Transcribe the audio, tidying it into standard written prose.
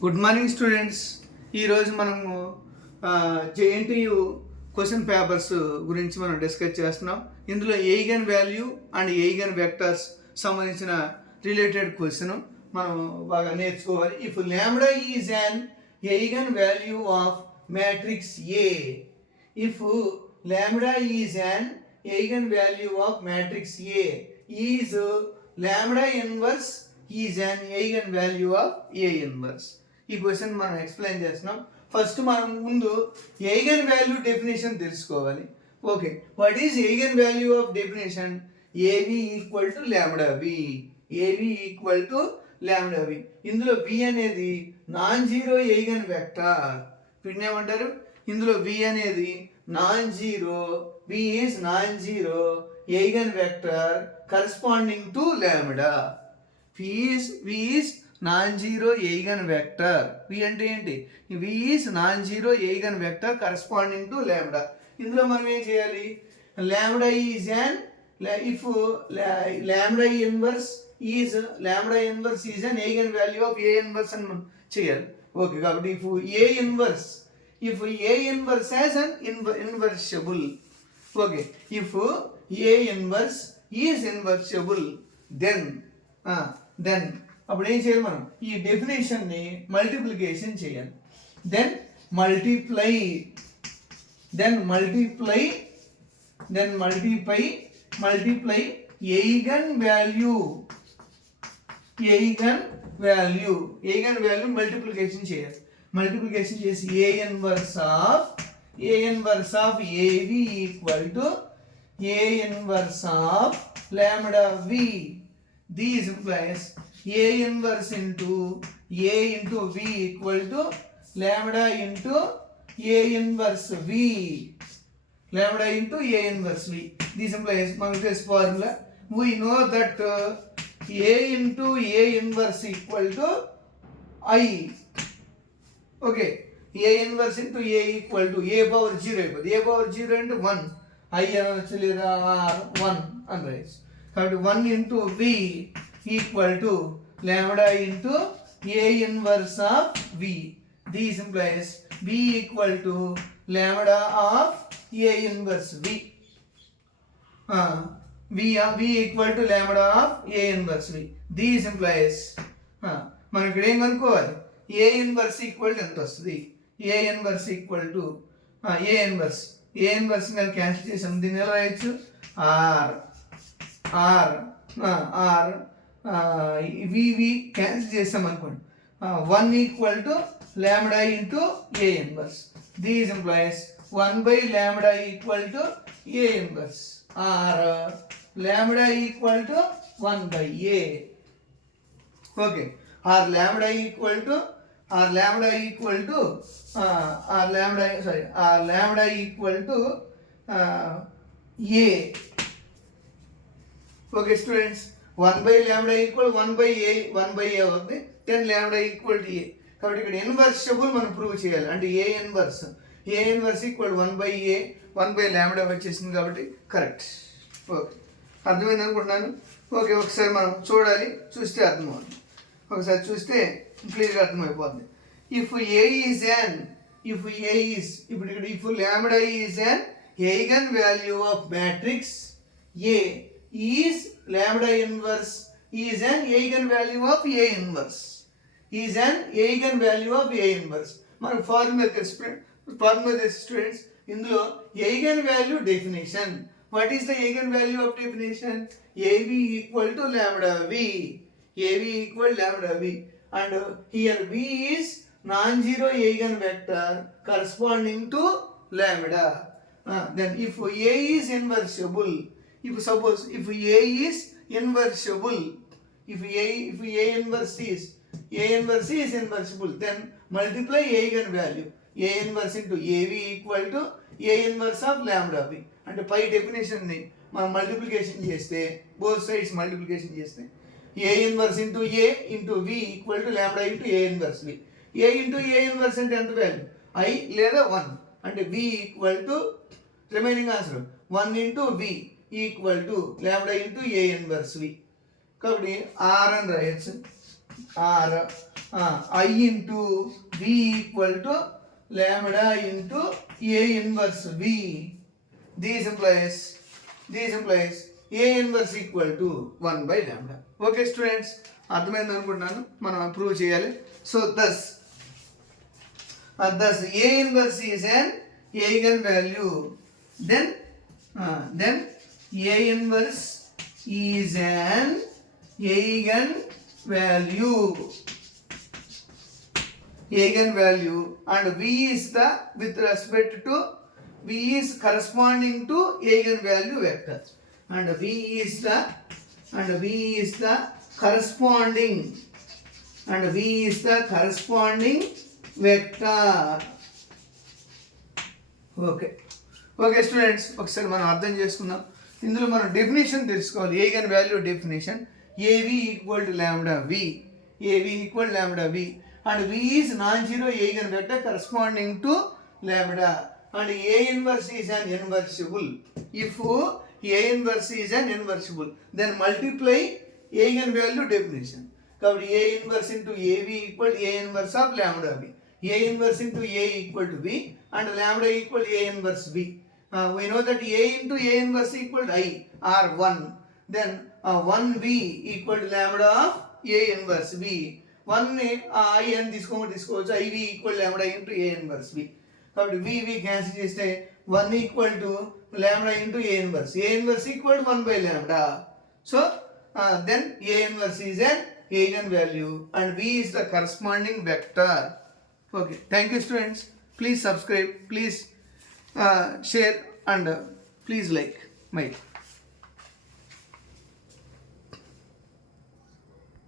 Good morning students. ఈరోజు మనము JNTU question papers గురించి మనం డిస్కస్ చేస్తున్నాం. ఇందులో eigen value and eigen vectors సంబంధించిన రిలేటెడ్ క్వశ్చన్ మనం బాగా నేర్చుకోవాలి. If lambda is an eigen value of matrix A, if lambda is an eigen value of matrix A is lambda inverse is an eigen value of A inverse. ఈ question మనం explain చేస్తున్నాం. First మనం ముందు eigen value definition తెలుసుకోవాలి. Okay, what is eigen value of definition? AV equal to lambda V. AV equal to lambda వి. ఇందులో V అనేది non zero eigen vector. వీటిని ఏమంటారు? ఇందులో వి అనేది non zero, V is non zero eigen vector corresponding to lambda. V is non zero eigen vector. V అంటే ఏంటి? V is non zero eigen vector corresponding to lambda. ఇందులో మనం ఏం చేయాలి? Lambda is an if lambda inverse is an eigen value of A inverse అని మనం చేయాలి. Okay, కాబట్టి if A inverse as an invertible. Okay, if A inverse is invertible then అప్పుడు ఏం చేయాలి? మనం ఈ డెఫినేషన్ని మల్టిప్లికేషన్ చేయాలి. Then multiply eigen value multiplication చేయాలి. మల్టిప్లికేషన్ చేసి A inverse of A v equal to A inverse of lambda v. These implies A inverse into V equal to lambda into A inverse V. Lambda into A inverse V. This implies this formula. We know that A into A inverse equal to I. Okay. A inverse into A equal to A power 0. A power 0 into 1. I actually are 1 and right. కాబట్టి 1 into V equal to lambda into A inverse of V. This implies V equal to lambda of A inverse V. V equal to lambda of A inverse V. This implies మనం ఇక్కడ ఏం కనుక్కోవాలి? A inverse equal to ఎంత వస్తుంది? A inverse equal to A inverse నేను cancel చేసాం. దీన్ని ఎలా రాయొచ్చు? వి క్యాన్సిల్ చేస్తాం అనుకోండి. 1 equal to lambda into A inverse. This implies 1 by lambda equal to A inverse or lambda equal to 1 by A. Okay, or lambda equal to A. Okay students, 1 by lambda equal 1 by A అవుతుంది. 10 lambda equal to ఏ. కాబట్టి ఇక్కడ ఇన్వర్సిబుల్ మనం prove చేయాలి. అంటే ఏ inverse equal 1 by A, 1 by lambda వచ్చేసింది కాబట్టి correct. Okay, అర్థమైంది అనుకుంటున్నాను. ఓకే, ఒకసారి మనం చూడాలి, చూస్తే అర్థమవుతుంది. ఒకసారి చూస్తే క్లియర్గా అర్థమైపోతుంది. ఇప్పుడు ఇక్కడ if lambda is an eigen value of matrix A is lambda inverse is an eigenvalue of A inverse. మనకు ఫార్ములా తెలుసు స్టూడెంట్స్. ఇందులో eigen value definition. What is the eigen value of definition? AV equal to lambda V. And here V is non-zero eigenvector corresponding to lambda. Then if A is inversible, if A is inversible, if A inverse is inversible, then multiply eigenvalue. A inverse into AV equal to A inverse of lambda V. అంటే పై definition ని మనం multiplication చేస్తే, both sides multiplication చేస్తే A inverse into A into V equal to lambda into A inverse V. A into A inverse అంటే ఎంత value? I లేదా 1. అంటే V equal to remaining answer 1 into V equal to lambda into A inverse V. కాబట్టి or అని రాయొచ్చు. Or I into V equal to lambda into A inverse V. This implies A inverse equal to 1 by lambda. Okay students, అర్థమైంది అనుకుంటున్నాను. మనం prove చేయాలి. So thus A inverse is an eigenvalue. Then A inverse is an eigenvalue and V is the with respect to V is corresponding to eigenvalue vector and V is the corresponding vector. Okay students, ఒకసారి మనం అర్థం చేసుకుందాం. ఇందులో మనం definition తెలుసుకోవాలి. eigen value definition, AV equal to lambda V, and V is non-zero eigen vector corresponding to lambda, and A inverse is an inversible. If A inverse is an inversible, then multiply eigen value definition. కాబట్టి A inverse into AV equal to A inverse of lambda V. A inverse into A equal to V and lambda equal to A inverse V. We know that A into A inverse equal to I or 1. Then 1V equal to lambda of A inverse V. 1 I అని తీసుకోవచ్చు. IV equal to lambda into A inverse V. కాబట్టి V cancel చేస్తే 1 equal to lambda into A inverse. A inverse equal to 1 by lambda. So then A inverse is an eigenvalue and V is the corresponding vector. Okay, thank you students. Please subscribe, please share and please like my